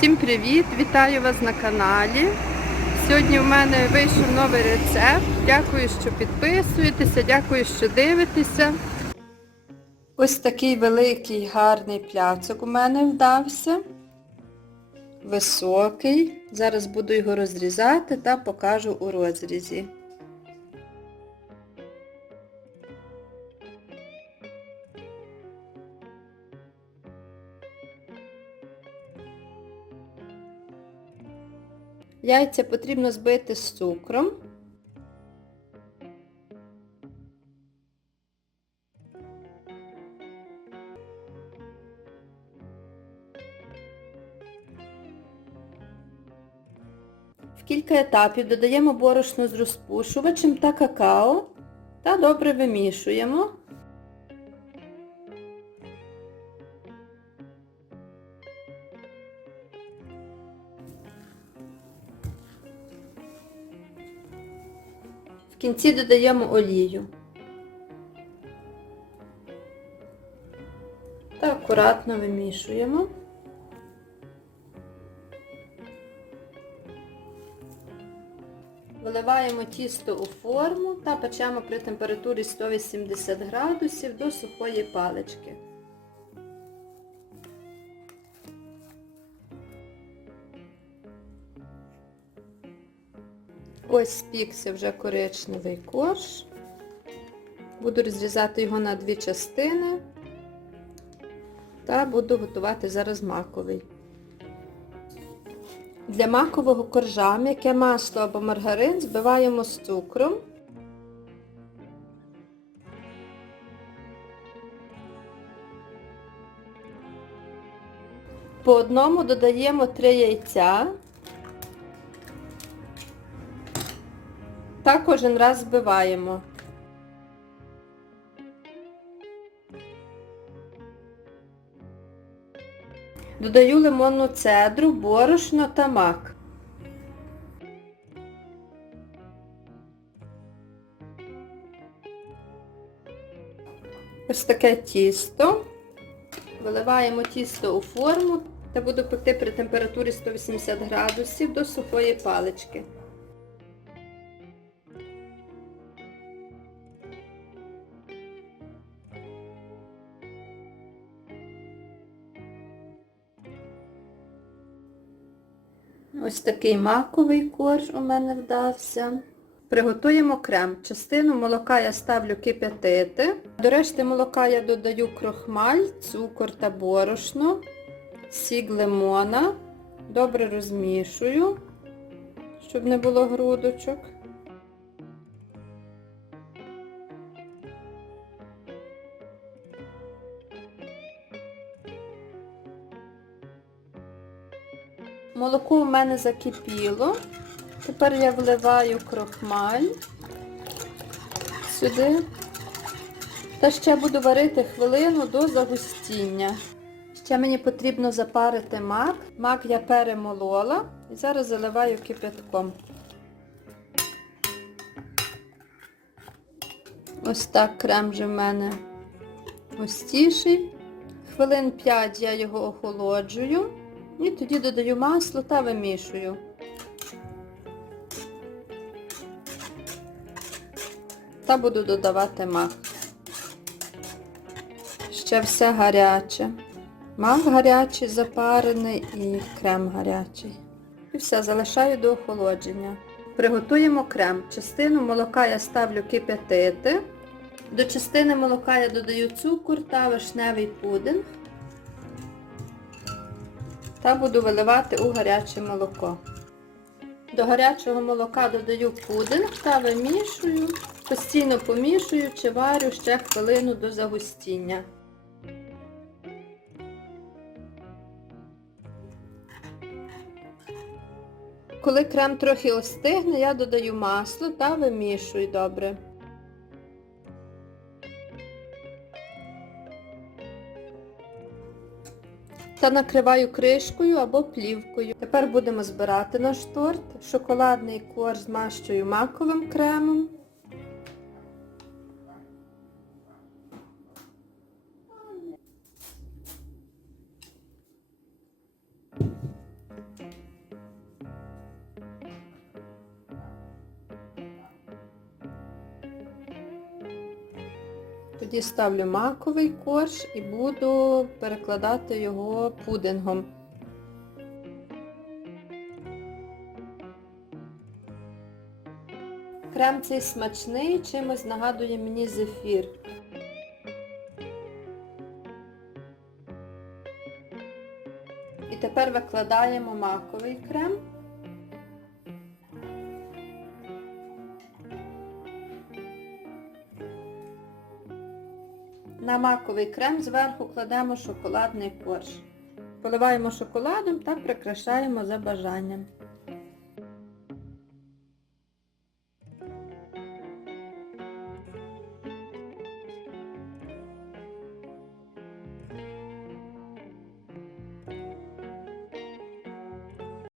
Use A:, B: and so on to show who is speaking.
A: Всім привіт! Вітаю вас на каналі. Сьогодні в мене вийшов новий рецепт. Дякую, що підписуєтеся, дякую, що дивитеся. Ось такий великий гарний пляцок у мене вдався. Високий. Зараз буду його розрізати та покажу у розрізі. Яйця потрібно збити з цукром. В кілька етапів додаємо борошно з розпушувачем та какао та добре вимішуємо. В кінці додаємо олію. Та акуратно вимішуємо. Виливаємо тісто у форму та печемо при температурі 180 градусів до сухої палички. Ось спікся вже коричневий корж. Буду розрізати його на дві частини та буду готувати зараз маковий. Для макового коржа м'яке масло або маргарин збиваємо з цукром. По одному додаємо 3 яйця. Та кожен раз збиваємо. Додаю лимонну цедру, борошно та мак. Ось таке тісто. Виливаємо тісто у форму та буду пекти при температурі 180 градусів до сухої палички. Ось такий маковий корж у мене вдався. Приготуємо крем. Частину молока я ставлю кип'ятити. До решти молока я додаю крохмаль, цукор та борошно, сік лимона. Добре розмішую, щоб не було грудочок. Молоко у мене закипіло. Тепер я вливаю крохмаль сюди. Та ще буду варити хвилину до загустіння. Ще мені потрібно запарити мак. Мак я перемолола і зараз заливаю кипятком. Ось так крем вже в мене густіший. Хвилин 5 я його охолоджую. І тоді додаю масло та вимішую. Та буду додавати мак. Ще все гаряче. Мак гарячий, запарений і крем гарячий. І все, залишаю до охолодження. Приготуємо крем. Частину молока я ставлю кип'ятити. До частини молока я додаю цукор та вишневий пудинг та буду виливати у гаряче молоко. До гарячого молока додаю пудинг та вимішую, постійно помішуючи, варю ще хвилину до загустіння. Коли крем трохи остигне, я додаю масло та вимішую добре. Та накриваю кришкою або плівкою. Тепер будемо збирати наш торт. Шоколадний корж змащую маковим кремом. Тоді ставлю маковий корж і буду перекладати його пудингом. Крем цей смачний, чимось нагадує мені зефір. І тепер викладаємо маковий крем. На маковий крем зверху кладемо шоколадний корж. Поливаємо шоколадом та прикрашаємо за бажанням.